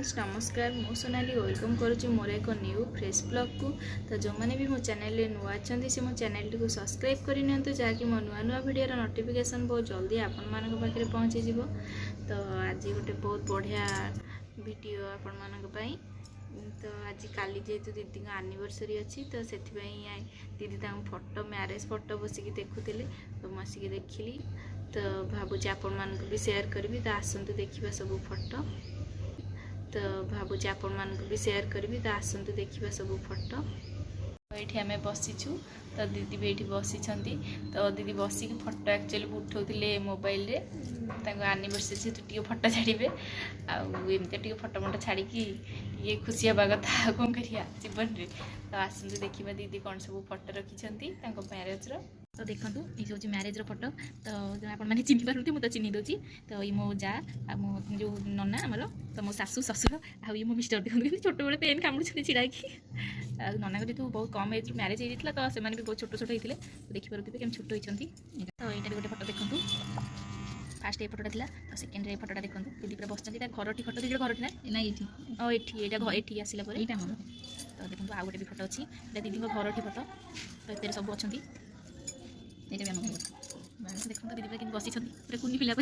Friends नमस्कार मु Sonali welcome करुच्ची मोर एक न्यू फ्रेश ब्लॉग को। तो जो मैंने भी मो चैनल नुआ अच्छा से मो चैनल को सब्सक्राइब करनी जहाँकि मो नुआ नुआ वीडियो नोटिफिकेशन बहुत जल्दी आपण मान पाखे पहुँची जीव। तो आज गोटे बहुत बढ़िया वीडियो आपण मान तो आज काली जेहेतु दीदी एनिवर्सरी अच्छी तो से दीदी फोटो मैरेज फोटो बसिक देखुले तो बसिक देखिली तो भावुँ आपण मान भी शेयर करी तो आसतु देखा सब फोटो तो भावुँ आपण मान भी शेयर करी तो आसतु देखा सब फोटो। ये आम बसीचु तो दीदी भी ये बसी तो दीदी बसिक फोटो एक्चुअली उठाऊे मोबाइल रे एनिवर्सरी टे फोटो छाड़े आमती टे फोटो मोटो छाड़ी ये खुशी हवा कथा कौन करिया जीवन रे। तो आसतु देखा दीदी कौन सब फोटो रखिंट मैरेज तो देखूँ ये हूँ मैरेज फोटो तो आप चिन्ह पार्टी मुझे चिन्ह दूसरी तो ये मो जा मो जो नना आमर तो मो सासू ससुर आ ये मो मिस्टर देखते छोट बड़े पेन कामुड़ी छिड़ा नना जेहतु बहुत कम एज मैरेज होता तो से भी बहुत छोट छोट होते तो देखिपे कम छोट होती। तो यहाँ गोटे फोटो देखूँ फास्ट ये फोटा था तो सेकेंड रे फोटा देखूँ दीदी पूरा बस घर टी फोटो दीदी घर टी ना ये ये आसला तो देखो आउ गोटे भी फोटो अच्छी दीदी घर टी फोटो तो ये सब अच्छा ये देखो दीदी पूरा बसी पूरा कुनी पिला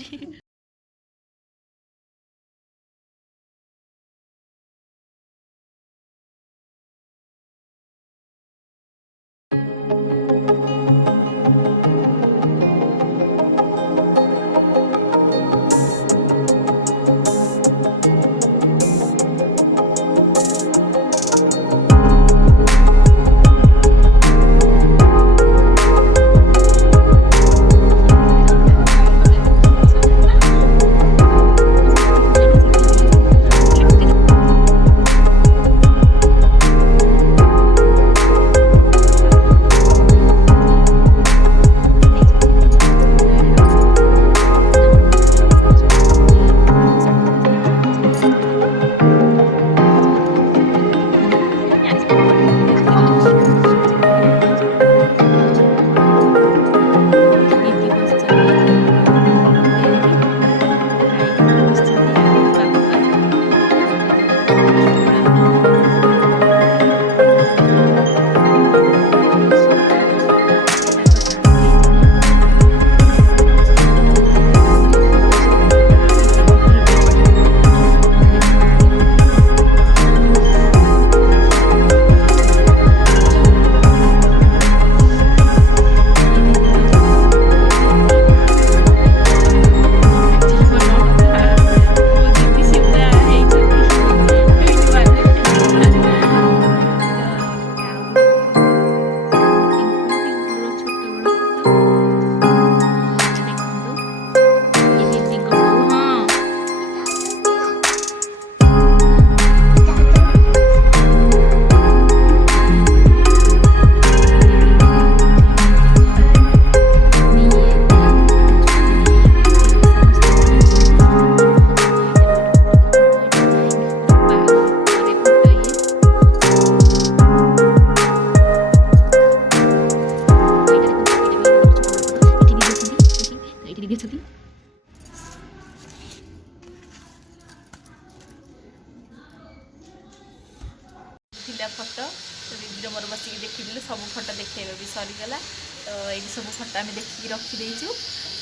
फोटो तो दीदी मोर बसिक देखी सब फोटो देखे भी सरीगला तो ये सब फोटो आम देखिए रखीदेचु।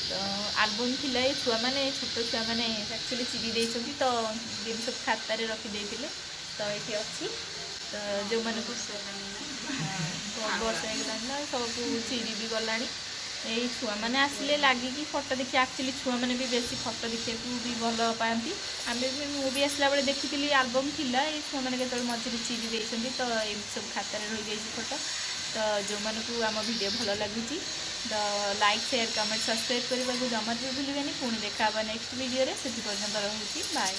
तो आलबम थिला ये छुआ मैंने छोट छुआ मैंने एक्चुअली चिरी देइछंती तो दीदी सब खातार रखीदे तो ये अच्छी तो जो मैंने वर्ष होगा सब चिरी भी गला यही छुआ मैंने आसिले लगिकी फोटो देखिए एक्चुअली छुआ मैंने भी बेसी फोटो देखा भी भल पाती आम भी मुझे आसला बेले देखी आलबम थिला ये छुआ मैंने केतल मझे चिरी देइछंती तो ये सब खातार रही जाइए फोटो। तो जो मानू आम वीडियो भल लगुच तो लाइक शेयर कमेंट सब्सक्राइब करने को जमा भी भूलें पुणी देखा नेक्स्ट वीडियो से पर्यटन रही बाय।